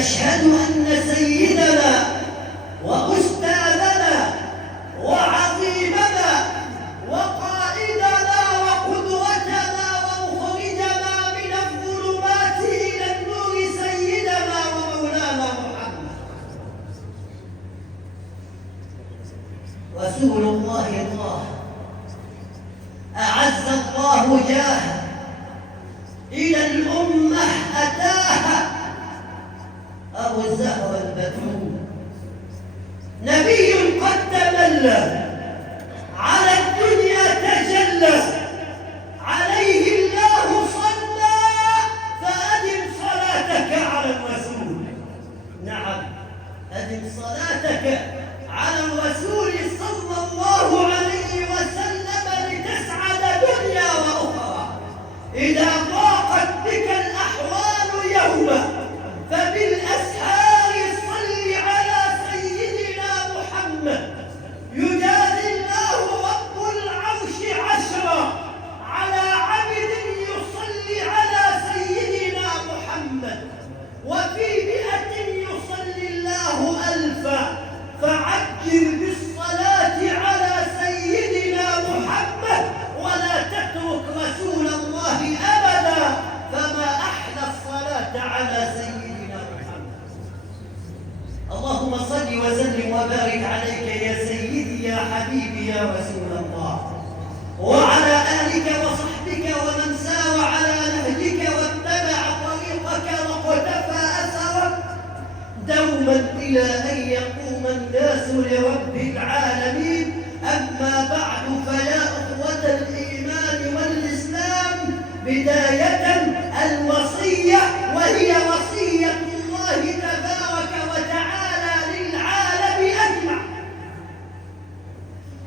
وأشهد أن سيدنا وأستاذنا وعظيمنا وقائدنا وقدوتنا ومخرجنا من الظلمات إلى النور سيدنا ومولانا محمد رسول الله طه أعز الله جاهه إلى الأمة أتاها أبو الزهر البتول نبي قد تملى على الدنيا تجلى عليه الله صلى فأدم صلاتك على الرسول. نعم، أدم صلاتك على الرسول صلى الله عليه وسلم لتسعد دنيا وأخرى. إذا ضاقت بك الأحوال يوما فبالأسحار صل على سيدنا محمد يجازي الله رب العرش عشرا على عبد يصلي على سيدنا محمد، وفي 100 يصلي الله 1000. فعجل بالصلاة على سيدنا محمد ولا تترك رسول الله أبدا، فما أحلى الصلاة على سيدنا محمد. اللهم صل وسلم وبارك عليك يا سيدي يا حبيبي يا رسول الله، وعلى آلك وصحبك ومن سار على نهجك واتبع طريقك وقتفى أثرك دوما إلى أن يقوم الناس لرب العالمين. أما بعد، فيا أخوة الإيمان والإسلام، بداية الوصية، وهي وصية الله تبارك وتعالى للعالم أجمع.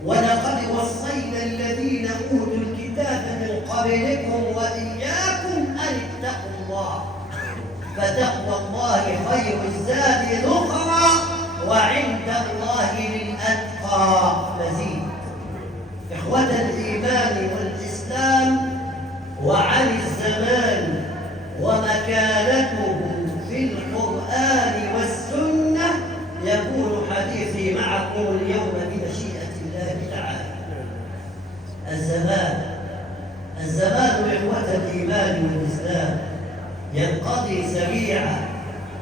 ولقد وصينا الذين أوتوا الكتاب من قبلكم وإياكم أن اتقوا الله، فتقوى الله خير الزاد الأخرى، وعند الله للأتقى مزيد. إخوة الإيمان والإسلام، وعن الزمان ومكانته في القرآن والسنة يكون حديثي معكم اليوم بمشيئة الله تعالى. الزمان إخوة الإيمان والإسلام ينقضي سريعا،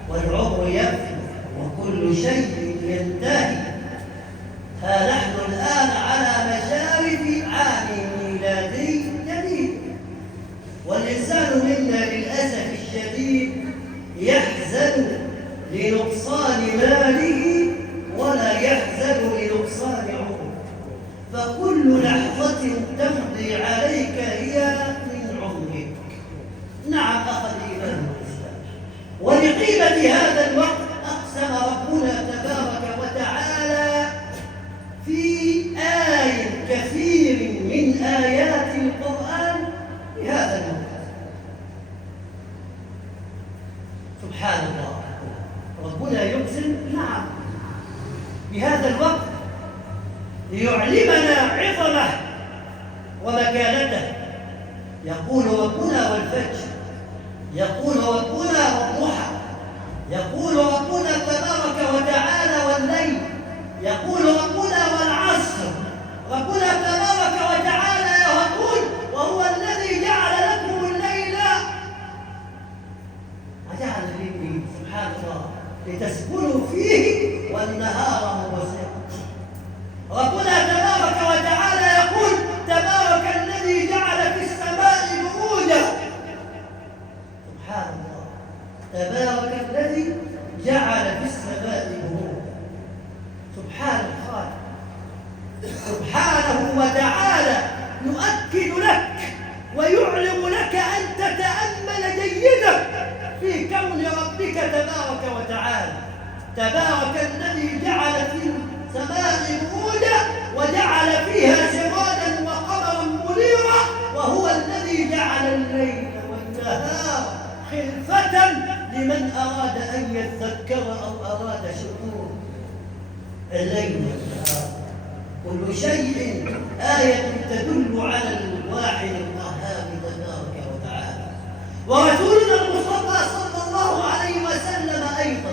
والعمر يفنى وكل شيء ينتهي. ها نحن الآن على مشارف عام ميلادي جديد، والإنسان منا للأسف الشديد يحزن لنقصان ماله ولا يحزن لنقصان عمره، فكل لحظة تمضي عليك هي من عمرك. نعم أخ الإيمان والإسلام، ولقيمة هذا الوقت أقسم ربنا تبارك وتعالى في آية كثير من آيات القرآن بهذا الوقت. سبحان الله، ربنا يقسم نعم بهذا الوقت ليعلمنا عظمه ومكانته. يقول ربنا والفجر، يقول ربنا والضحى، يقول ربنا تبارك وتعالى والليل، يقول ربنا والعصر. ربنا تبارك وتعالى يقول: وهو الذي جعل لكم الليل وجعل الليل سبحان الله لتسكنوا فيه والنهار مبصرا. ربنا تبارك وتعالى يقول: تبارك الذي جعل في السماء بروجا. سبحان الله، تبارك الذي جعل في السماء بروجا. سبحان الخالق سبحانه وتعالى يؤكد لك ويعلم لك أن تتأمل جيدا في كون ربك تبارك وتعالى. تبارك الذي جعل في السماء بروجا وجعل فيها سراجا وقمرا منيرا، وهو الذي جعل الليل والنهار خلفة لمن أراد أن يذكر أو أراد شكور. الليل والنهار كل شيء آية تدل على الواحد القهار تبارك وتعالى. ورسولنا المصطفى صلى الله عليه وسلم أيضا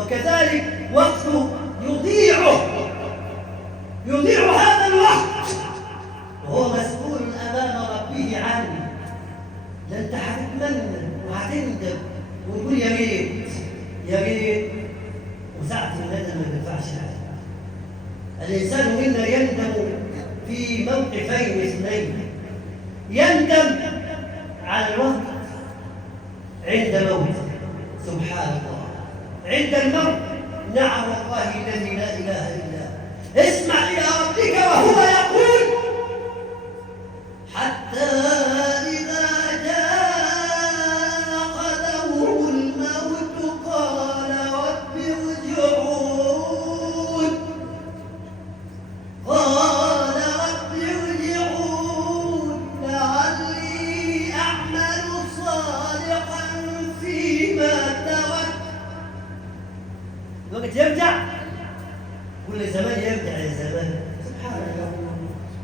وكذلك وقته يضيع هذا الوقت وهو مسؤول أمام ربه عنه. ده أنت هتتمنى وهتندم وتقول يا ريت يا ريت، وساعة الندم ما بينفعش عليه. الإنسان منا يندم في موقفين اثنين: يندم على الوقت عند موته، سبحان الله، عند الموت نعم والله الذي لا إله إلا هو، اسمع إلى ربك وهو يقول: حتى إذا جاء أخذه الموت قال رب ارجعون، لعلي أعمل صالحا فيما تركت. الوقت يرجع، كل زمان يرجع يا زمان، سبحان الله.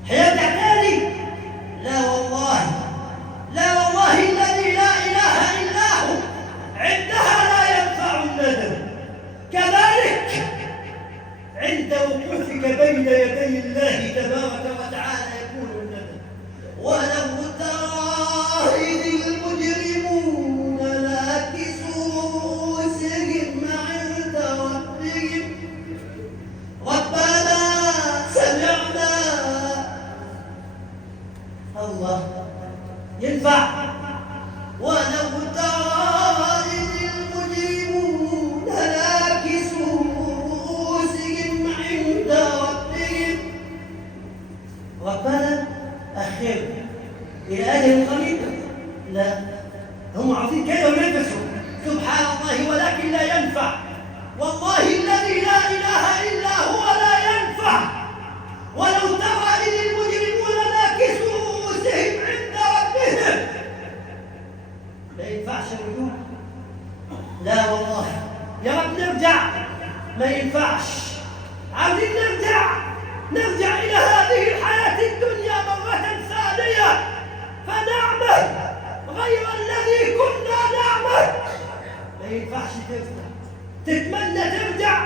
هيرجع تاني؟ لا والله، لا والله الذي لا إله إلا هو، عندها لا ينفع الندم. كذلك عند وقوفك بين يدي الله تبارك وتعالى يكون الندم. ولو ترى إذ المجرمون ناكسوا رؤوسهم عند ربهم ربنا سمعنا. الله ينفع. ولو ترى إذ المجرمون ناكسوا رؤوسهم عند ربهم ربنا أخرنا إلى أجل قريب. لا، هم عارفين كده ونفسوا سبحان الله، ولكن لا ينفع. والله الذي لا إله إلا هو لا ينفع. ولو ترى إذ المجرمون ناكسوا رؤوسهم عند ربهم، لا ينفعش الرجوع. لا والله يا رب نرجع، ما ينفعش. عاوزين نرجع إلى هذه الحياة الدنيا مرة ثانية فنعمل غير الذي كنا نعمل. ما ينفعش تتمنى ترجع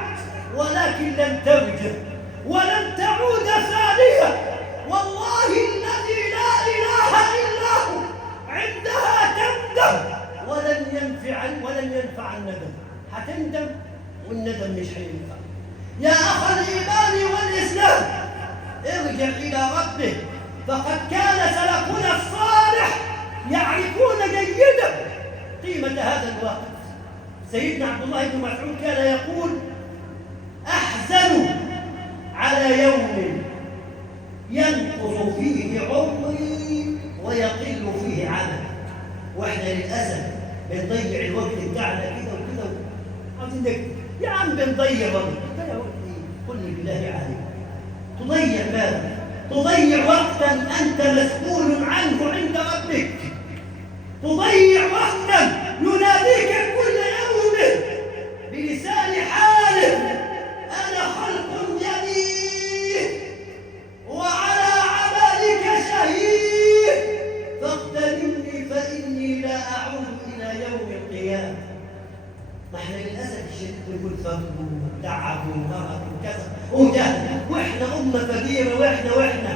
ولكن لن ترجع ولن تعود ثانية. والله الذي لا إله إلا هو عندها تندم ولن ينفع الندم. هتندم والندم مش هينفع. يا أخ الإيمان والإسلام، ارجع إلى ربك، فقد كان سلفنا الصالح يعرفون جيدا قيمة هذا الوقت. سيدنا عبد الله بن مسعود كان يقول: أحزن على يوم ينقص فيه عمري ويقل فيه عملي. واحنا للأسف بنضيع الوقت بتاعنا كده وكده، عاوزين نكتب يا عم بنضيع وقت. قل بالله عليك، تضيع ماذا؟ تضيع وقتا أنت مسؤول عنه عند ربك، تضيع وقتا يناديك كل يوم بلسان حاله: أنا خلق جديد وعلى عملك شهيد فاغتنمني فإني لا أعود إلى يوم القيامة. نحن للأسف الشديد نقول فقر وتعب ومرض وكذا وجهل، وإحنا أمة فقيرة، وإحنا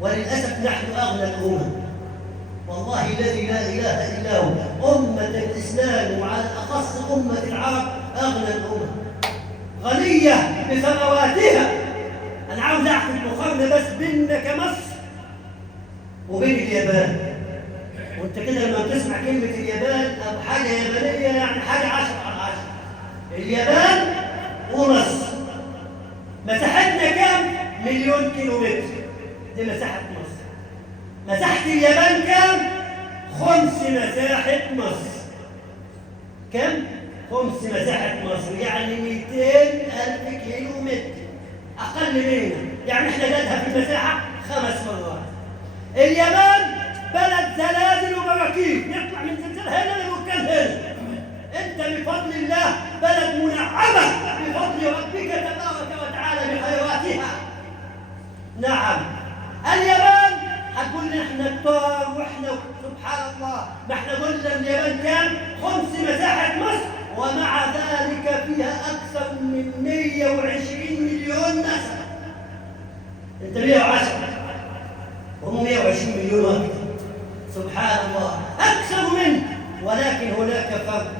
وللأسف نحن أغنى الأمم. والله الذي لا إله إلا هو أمة الإسلام وعلى الأخص أمة العرب أغنى الأمم، غنية بثرواتها. أنا عاوز أعمل مقارنة بس بيننا كمصر وبين اليابان. وأنت كده لما تسمع كلمة اليابان أو حاجة يابانية يعني حاجة 10 على 10. اليابان ومصر مساحتنا كام؟ 1,000,000 كيلومتر، دي مساحة مصر. مساحة اليابان كام؟ 5 مساحة مصر. كم؟ 5 مساحة مصر، يعني 200,000 كيلومتر، أقل مننا. يعني إحنا جدها في المساحة 5 مرات. اليابان بلد زلازل وبراكين، يطلع من زلزال هنا لبركان هنا. أنت بفضل الله بلد منعمة بفضل ربك تبارك وتعالى بخيراتها. نعم، اليابان هتقول احنا كتار واحنا سبحان الله، ما احنا قلنا اليابان كام؟ 5 مساحة مصر، ومع ذلك في من 120 مليون نسمة. أنت 110 وهم 120 مليون واحد. سبحان الله، أكثر منه، ولكن هناك فرق.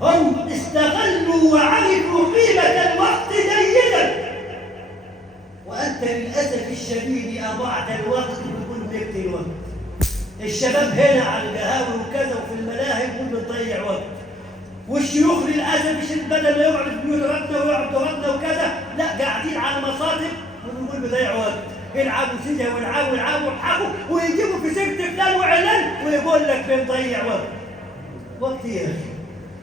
هم استغلوا وعرفوا قيمة الوقت جيدا، وأنت للأسف الشديد أضعت الوقت بكل نبت الوقت. الشباب هنا على القهاوي وكذا وفي الملاهي يقول بنضيع وقت، والشيوخ للأسف الشديد بدل ما يقعد في بيوت ربنا ويقعد ربنا وكذا، لا قاعدين على المصادر ونقول بضيع وقت. يلعبوا سجا ويلعبوا ويضحكوا ويجيبوا في سيرة فلان وعلان ويقول لك بنضيع وقت. وقت يا أخي،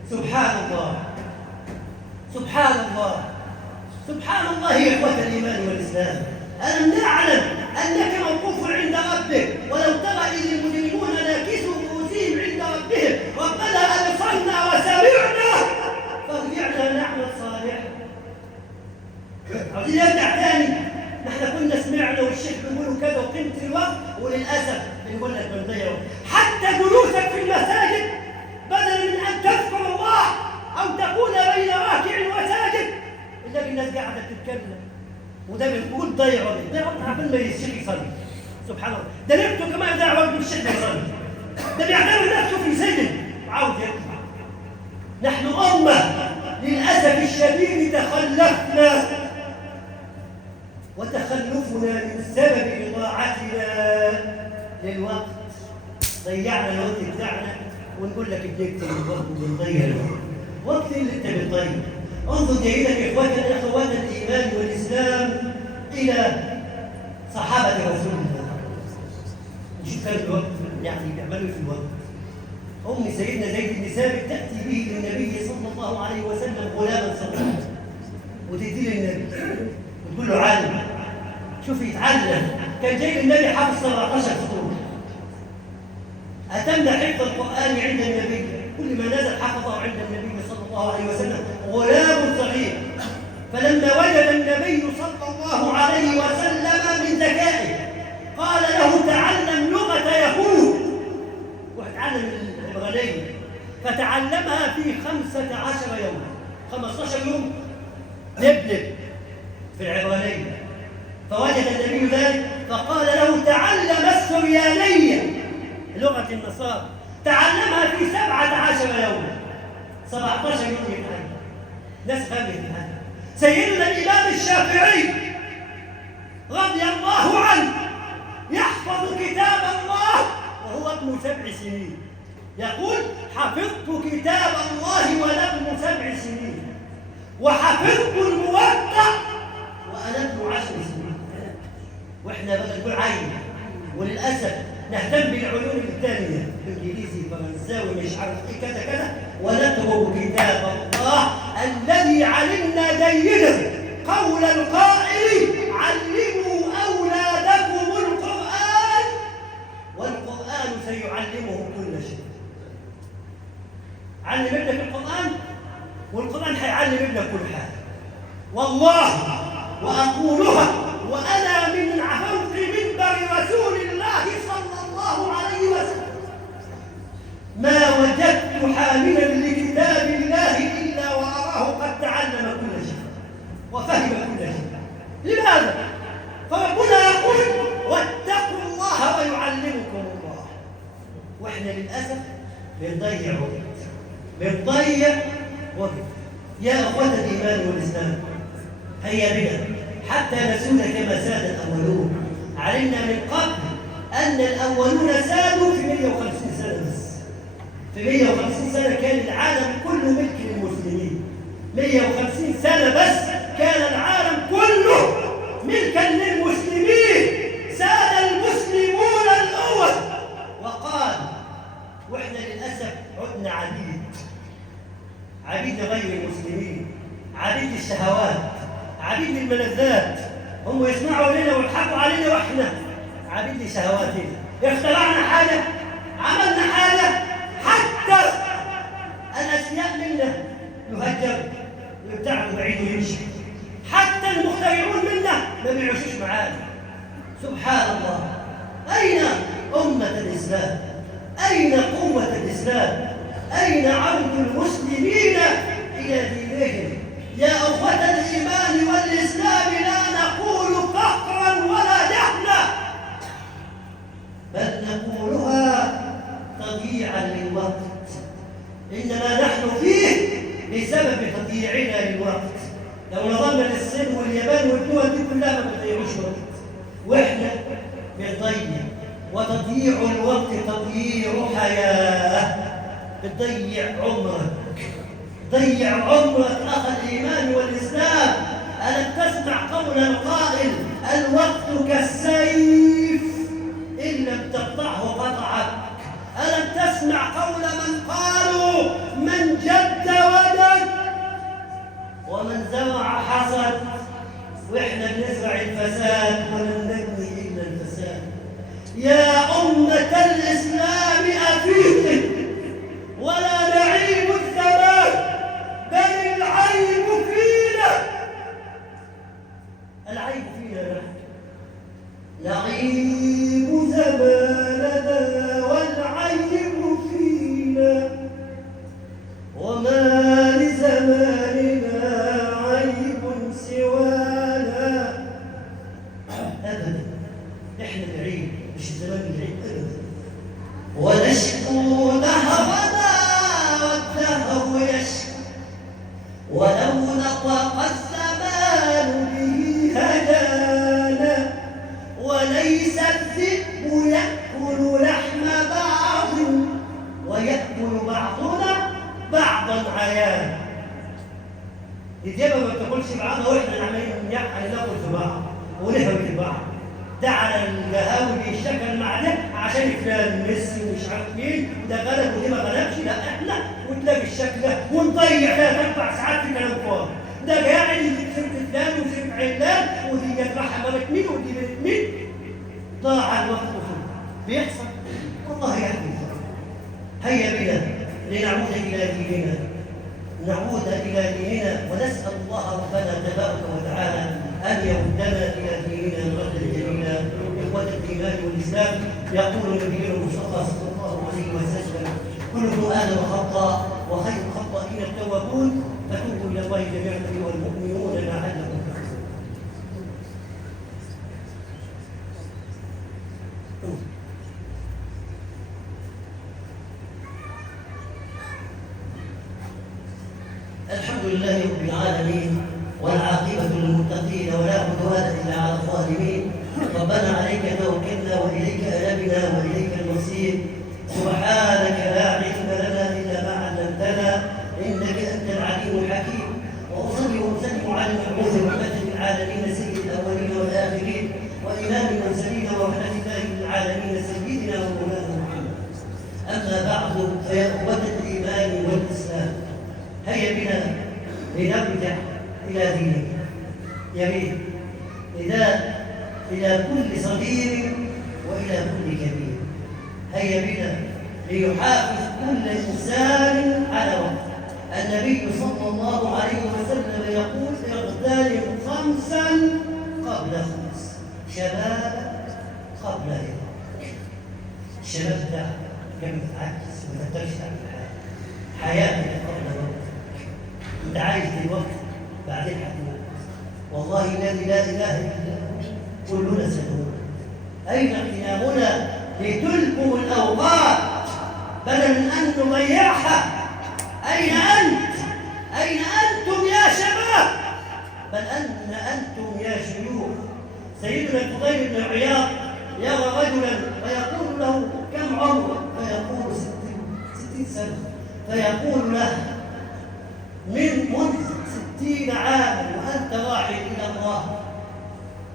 سبحان الله سبحان الله سبحان الله يا إخوة الإيمان والإسلام. ألم نعلم أنك موقوف عند ربك، ولو ترى إذ المجرمون ناكسوا رؤوسهم عند ربهم ربنا أبصرنا وسمعنا فارجعنا نعمل صالحا. عاوزين نرجع تاني، نحن كنا سمعنا والشيخ بيقولوا كذا وقيمة الوقت، وللأسف بنقول لك بنضيع وقت. حتى جلوسك في المساجد بدلا من أن تذكر الله أو تكون بين راكع وساجد، إلا الناس قاعدة تتكلم، وده بنقول ضيع وقت. ضيع وقت عبال ما الشيخ يصلي. سبحان الله، ده نفسه كمان ضيع وقت الشيخ يصلي، ده بيعتبر نفسه في سجن وعاوز يطلع. نحن أمة للأسف الشديد تخلفنا، وتخلفنا من سبب إضاعتنا للوقت. ضيعنا الوقت بتاعنا ونقول لك بنكتب الوقت وبنضيع الوقت. وقت اللي انت بتضيع. انظر جيدا يا اخواتنا اخوات الايمان والاسلام الى صحابه رسول الله. نشوف كان الوقت يعني بيعملوا في الوقت. ام سيدنا زيد بن ثابت تاتي به للنبي صلى الله عليه وسلم غلاما صغيرا، وتدي للنبي وتقول له علم. شوف يتعلم. كان جاي للنبي حافظ 17 سطور، أتم حفظ القرآن عند النبي، كل ما نزل حفظه عند النبي صلى الله عليه وسلم. غلام صغير، فلما وجد النبي صلى الله عليه وسلم من ذكائه قال له تعلم لغة يهود، وتعلم العبرانية، فتعلمها في 15 يوما. 15 يوم لبلب في العبرانية. فوجد النبي ذلك فقال له تعلم السريانية لغة النصارى، تعلمها في 17 يوما. 17 يوم يتعلم. ناس غير يتعلم. سيدنا الإمام الشافعي رضي الله عنه يحفظ كتاب الله وهو ابن 7 سنين. يقول حفظت كتاب الله وأنا ابن 7 سنين، وحفظت الموطأ وأنا ابن 10 سنين. وإحنا بقى نقول عين، وللأسف نهتم بالعلوم الثانية، الإنجليزي فرنساوي مش عارف إيه كذا كذا، ونترك كتاب الله الذي علمنا جيدا قول القائل علموا أولادكم القرآن والقرآن سيعلمهم كل شيء. علم ابنك القرآن والقرآن حيعلم ابنك كل حاجة. والله وأقولها وأنا من فوق منبر رسول الله صلى الله عليه وسلم، ما وجدت حاملا لكتاب الله إلا وأراه قد تعلم كل شيء وفهم كل شيء. لماذا؟ فربنا يقول واتقوا الله ويعلمكم الله. وإحنا للأسف بنضيع وقت. يا أخوة الإيمان والإسلام، هيا بنا حتى نسود كما ساد الأولون. علمنا من قبل أن الأولون سادوا في 150 سنة بس. في 150 سنة كان العالم كله ملك للمسلمين. 150 سنة بس كان العالم كله ملكا للمسلمين. ساد المسلمون الأول وقال، وإحنا للأسف عدنا عبيد غير المسلمين، عبيد الشهوات، عبيد الملذات. هم يسمعوا لنا ويضحكوا علينا واحنا عبيد لشهواتنا. اخترعنا حاجه، عملنا حاجه، حتى الاشياء منا يهجر ويبتعد بعيد ويمشي. حتى المخترعون منا ما بيعيشوش معانا. سبحان الله. اين امه الاسلام؟ اين قوه الاسلام؟ اين عود المسلمين الى دينهم؟ يا أخوة الإيمان والإسلام لا نقول فقرا ولا جهلا، بل نقولها تضييعا للوقت، إنما نحن فيه بسبب تضييعنا للوقت. لو نظرنا للصين واليابان والدول دي كلها ما بتضيعوش وقت، واحنا بنضيع. وتضييع الوقت تضييع حياة، بتضيع عمرك، ضيع عمرك أخ الإيمان والإسلام. ألم تسمع قول القائل الوقت كالسيف إن لم تقطعه قطعك؟ ألم تسمع قول من قالوا من جد وجد ومن زرع حصد؟ وإحنا بنزرع الفساد ولم نبني إلا الفساد. يا أمة الإسلام أفيقوا ولا نعيب الزمان بل العيب فينا. العيب فينا نعيب زماننا والعيب فينا، وما لزماننا عيب سوانا. أبدا إحنا العيب مش زمان العيب أبدا. ونشكو دهرنا والدهر يشكو، ولو نطق الزمان به هدانا. وليس الذئب يأكل لحم بعض ويأكل بعضنا بعضا عيانا. الديابة ما بتاكلش بعضها واحنا عمالين ناكل في بعض ونهوي في بعض. ده على القهاوي بيشتغل مع ده عشان فلان ميسي ومش عارف مين وده غلب ودي ما غلبش. لا احنا وتلاقي الشكل ده ونضيع 3-4 ساعات في كلام فاضي. ده قاعد يجيب سيره فلان وسيره علان ودي جت راح مرت مين ودي بنت مين. ضاع الوقت كله بيحصل والله يحدث. هيا بنا لنعود الى ديننا، نعود الى ديننا ونسال الله ربنا تبارك وتعالى ان يردنا الى ديننا ردا جميلا. اخوه الايمان والاسلام، يقول نبينا المصطفى صلى الله عليه وسلم كل ابن ادم خطا وخير الخطائين التوابون فتوبوا الى الله جميعا ايها المؤمنون لعلكم تفلحون. الحمد لله رب العالمين والعاقبة للمتقين ولا عدوان إلا على الظالمين. ربنا عليك توكلنا وإليك أنبنا وإليك المصير. سبحانك لا علم لنا إلا ما علمتنا إنك أنت العليم الحكيم. وأصلي وأسلم على المبعوث رحمة للعالمين سيد الأولين والآخرين وإمام المرسلين ورحمة الله للعالمين سيدنا ومولانا محمد. أما بعد فيا أخوة الإيمان والإسلام، هيا بنا لنرجع إلى ديننا. يمين إلى كل صغير وإلى كل كبير. هيا بنا ليحافظ كل إنسان على وقته. النبي صلى الله عليه وسلم يقول اغتنم 5 قبل 5، شبابك قبل هرمك. الشباب ده كم تتعكس وما تقدرش تعمل حياتك قبل وقتك. انت عايز دلوقتي بعدين هتموت. والله الذي لا اله الا هو كلنا سنموت. اين اغتنامنا لتلكم الاوقات بدل من ان نضيعها؟ اين انت؟ اين انتم يا شباب؟ بل انتم يا شيوخ. سيدنا الفضيل بن عياض يرى رجلا فيقول له كم عمرك؟ فيقول 60 سنه. فيقول له منذ 60 عاما وانت راحل الى الله.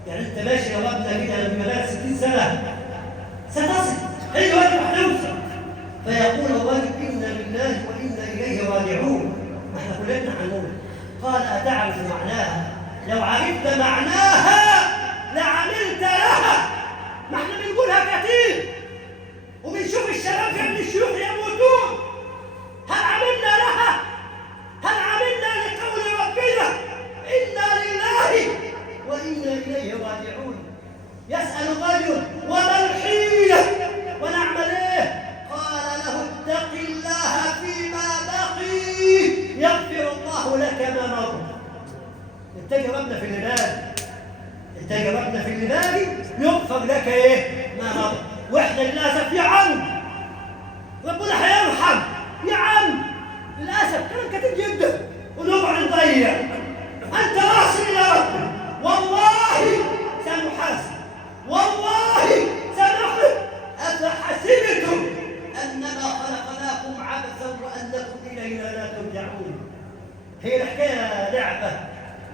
يعني انت ماشي يا ربنا كده لما بقى 60 سنه ستصل اي وقت هتوصل. فيقول الرجل انا لله وانا اليه راجعون. احنا كلنا هنموت. قال اتعرف معناها؟ لو عرفت معناها لعملت لها. ما احنا بنقولها كتير وبنشوف الشباب قبل الشيوخ يموتون. هل عملنا لها؟ هل عملنا لقول ربنا انا لله وانا اليه راجعون؟ يسال الرجل وما الحيله ونعمل ايه؟ قال له اتق الله فيما بقي يغفر الله لك ما مضى. انت جاوبنا في اللي باقي، انت جاوبنا في اللي باقي، يغفر لك ايه؟ ما مضى. واحنا للاسف يا عم ربنا هيرحم يا عم، للاسف كلام كتير جدا ونقعد نضيع. انت راصد يا رب، والله سنحاسب، والله سنحاسب. افحسبتم انما خلقناكم عبثا وانكم الينا لا ترجعون. هي الحكايه لعبه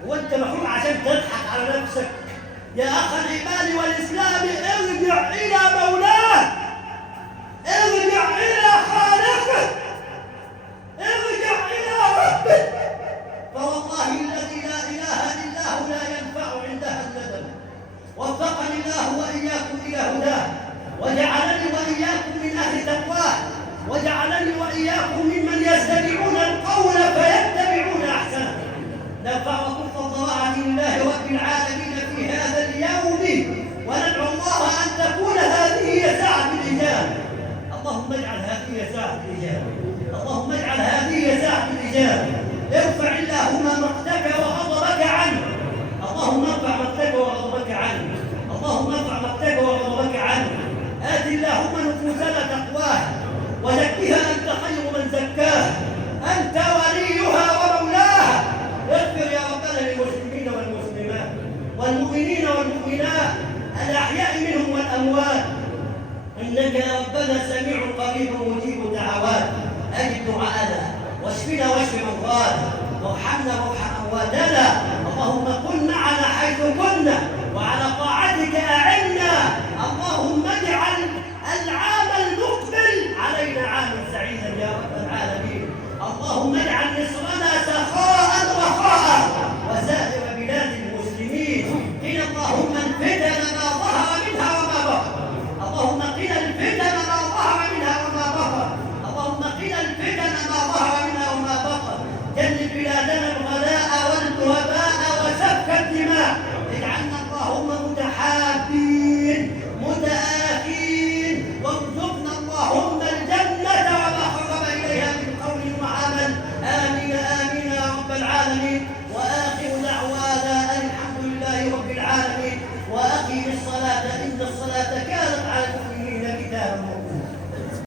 وانت مخلوق عشان تضحك على نفسك؟ يا اخ الايمان والاسلام ارجع الى مولاه، ارجع الى خالقه، ارجع الى ربك، فوالله الذي لا اله الا هو لا ينفع عندها الندم. وفقني الله واياكم الى هداه، وجعلني واياكم من اهل تقواه، وجعلني واياكم ممن يستمعون القول فيتبعون احسنه. نرفع كف الضراعه لله رب العالمين في هذا اليوم، وندعو الله ان تكون هذه هي ساعه الاجابه. اللهم اجعل هذه هي ساعه الاجابه، اللهم اجعل هذه هي ساعه الاجابه. ارفع اللهم مقتك وغضبك عنه، اللهم ارفع مقتك وغضبك عنه، اللهم ارفع مقتك وغضبك عنه. آت اللهم نفوسنا تقواها وزكها أنت خير من زكاها، أنت وليها ومولاها. اغفر يا ربنا للمسلمين والمسلمات والمؤمنين والمؤمنات الأحياء منهم والأموات، إنك يا ربنا سميع قريب مجيب دعوات. أجب دعاءنا واشفنا واشف مرضانا، وارحمنا وارحم أمواتنا. اللهم كن معنا حيث كنا، وعلى طاعتك أعنا. اللهم اجعل العام المقبل علينا عاما سعيدا يا رب العالمين. اللهم اجعل مصرنا سخاء رخاء وسائر بلاد المسلمين. قنا اللهم الفتن ما ظهر منها وما بطن، اللهم قنا الفتن ما ظهر منها وما بطن، اللهم قنا الفتن ما ظهر منها وما بطن. جنب بلادنا الغلاء والوباء وسفك الدماء. اجعلنا اللهم متحابين متآخين، وارزقنا اللهم الجنة وما قرب إليها من قول وعمل. آمين آمين يا رب العالمين. وآخر دعوانا الحمد لله رب العالمين. وأقم الصلاة إن الصلاة